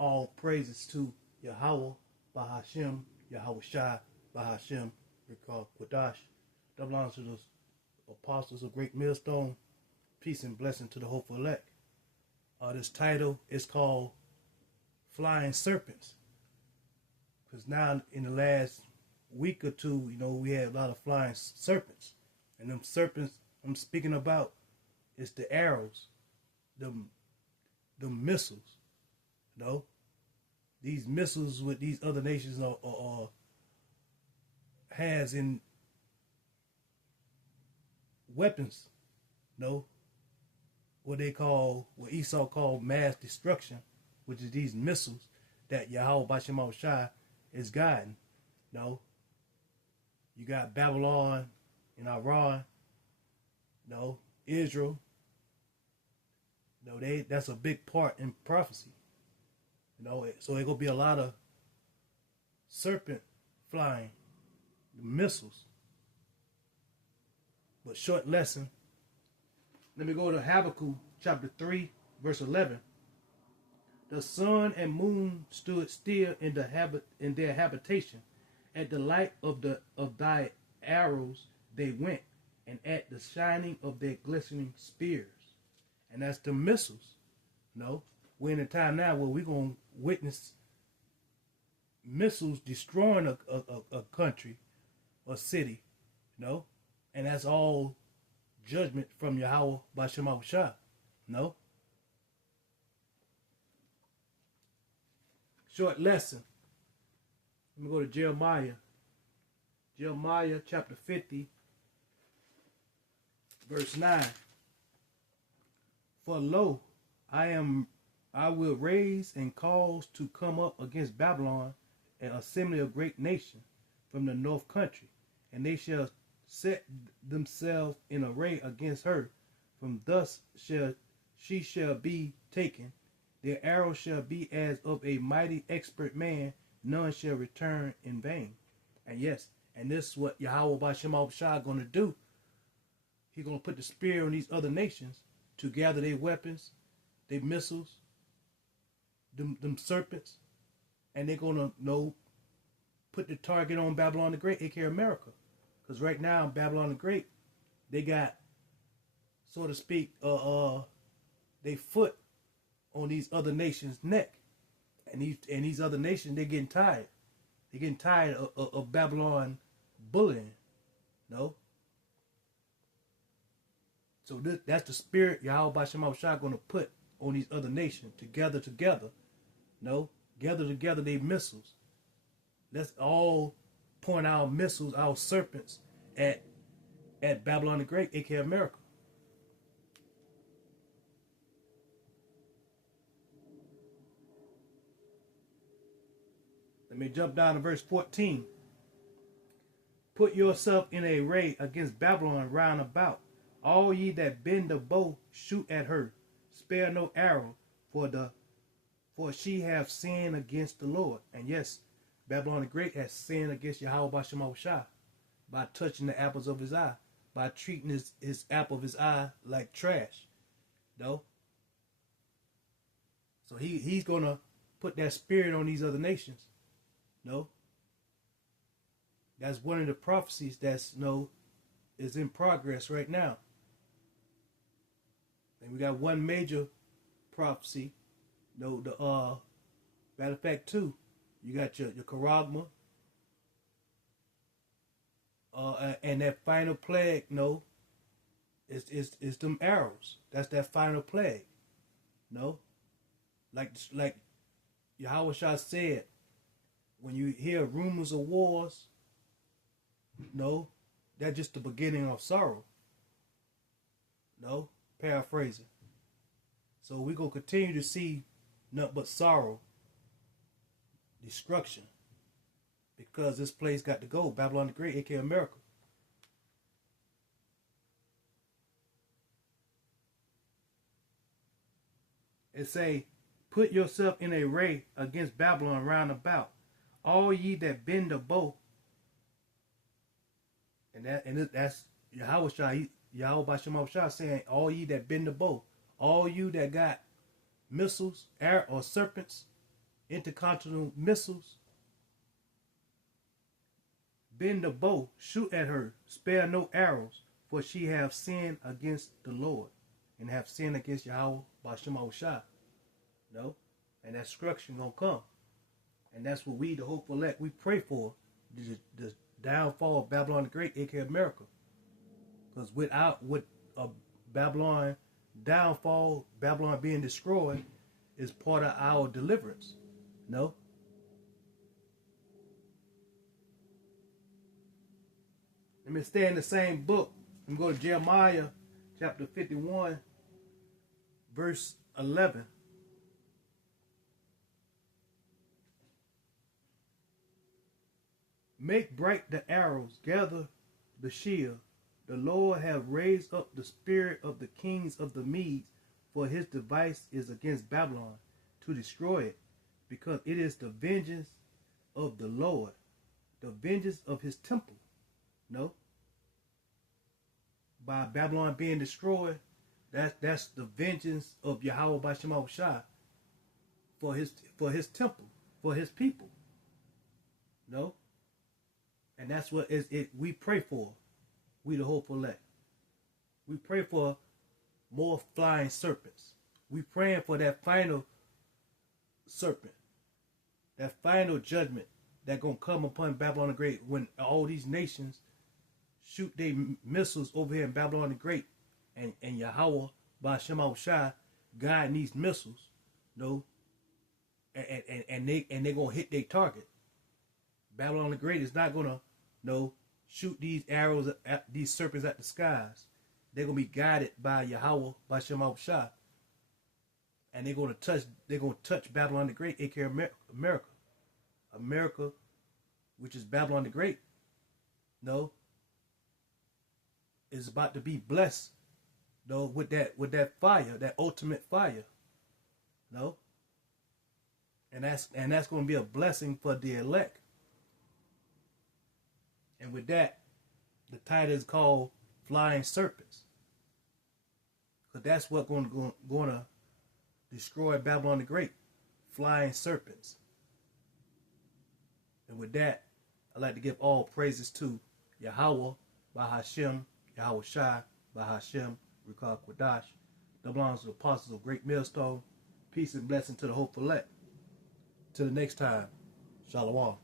All praises to Yahweh, Bahashem, Yahweh Shai, Bahashem, Rikah Quadash. Double honor to the apostles of Great Millstone. Peace and blessing to the hopeful elect. This title is called Flying Serpents. Because now in the last week or two, we had a lot of flying serpents. And them serpents I'm speaking about is the arrows, the missiles. These missiles with these other nations has in weapons, what Esau called mass destruction, which is these missiles that Yahweh Bashem Shai is guiding. You got Babylon and Iran, Israel. That's a big part in prophecy. So it gonna be a lot of serpent flying, missiles. But short lesson. Let me go to Habakkuk chapter 3, verse 11. The sun and moon stood still in their habitation. At the light of thy arrows they went, and at the shining of their glistening spears. And that's the missiles. We're in a time now where we're going to witness missiles destroying a country or city, and that's all judgment from Yahweh by Shema Shah. Short lesson. Let me go to Jeremiah. Jeremiah chapter 50, verse 9. For lo, I will raise and cause to come up against Babylon an assembly of great nations from the north country, and they shall set themselves in array against her. From thus she shall be taken. Their arrow shall be as of a mighty expert man, none shall return in vain. And yes, and this is what Yahweh Bashem Shah going to do. He's going to put the spear on these other nations to gather their weapons, their missiles, them serpents, and they're going to put the target on Babylon the Great, aka America. Because right now, Babylon the Great, they got, so to speak, they foot on these other nations' neck. And these other nations, they're getting tired. They're getting tired of Babylon bullying. So that's the spirit Yahweh Bashem Shah going to put on these other nations to gather together. Gather together their missiles. Let's all point our missiles, our serpents at Babylon the Great, aka America. Let me jump down to verse 14. Put yourself in a array against Babylon round about. All ye that bend the bow, shoot at her. Spare no arrow, for she have sinned against the Lord. And yes, Babylon the Great has sinned against Yahweh Bashem Shah by touching the apples of his eye, by treating his apple of his eye like trash. So he's going to put that spirit on these other nations. That's one of the prophecies that's is in progress right now. And we got one major prophecy. Matter of fact, two. You got your Karagma. And that final plague, is them arrows. That's that final plague. Like Yahweh Shah said, when you hear rumors of wars, that's just the beginning of sorrow. Paraphrasing. So we're going to continue to see nothing but sorrow, destruction, because this place got to go. Babylon the Great, aka America. It say, put yourself in a array against Babylon round about. All ye that bend the bow. And that's Yahweh Shah, Yahweh Bashem Shah saying, all ye that bend the bow, all you that got missiles, air or serpents, intercontinental missiles. Bend the bow, shoot at her, spare no arrows, for she have sinned against the Lord, and have sinned against Yahweh Ba'ashem Yahushua. No? And that destruction gonna come. And that's what we, the hopeful elect, we pray for. The downfall of Babylon the Great, aka America. Because with a Babylon downfall, Babylon being destroyed, is part of our deliverance. No? Let me stay in the same book. I'm going to Jeremiah chapter 51, verse 11. Make bright the arrows, gather the shield. The Lord hath raised up the spirit of the kings of the Medes, for his device is against Babylon, to destroy it, because it is the vengeance of the Lord, the vengeance of his temple. No? By Babylon being destroyed, that's the vengeance of Yahweh Ba'ashem Yahushua for his temple, for his people. No? And that's what we pray for. We the hopeful elect. We pray for more flying serpents. We praying for that final serpent, that final judgment that gonna come upon Babylon the Great when all these nations shoot their missiles over here in Babylon the Great, and Yahweh Ba'ashem Yahushua guiding these missiles, no, and they gonna hit their target. Babylon the Great is not gonna shoot these arrows at these serpents at the skies. They're gonna be guided by Yahweh Ba'ashem Yahushua, and they're gonna touch Babylon the Great, aka America, which is Babylon the Great. No, is about to be blessed, with that fire, that ultimate fire. No, and that's gonna be a blessing for the elect. And with that, the title is called Flying Serpents. Because that's what's going to destroy Babylon the Great. Flying serpents. And with that, I'd like to give all praises to Yahweh, Bahashem, Yahweh Shai, Bahashem, Rikah Quadash. The belongs to the apostles of Great Millstone. Peace and blessing to the hopeful elect. Till the next time, Shalom.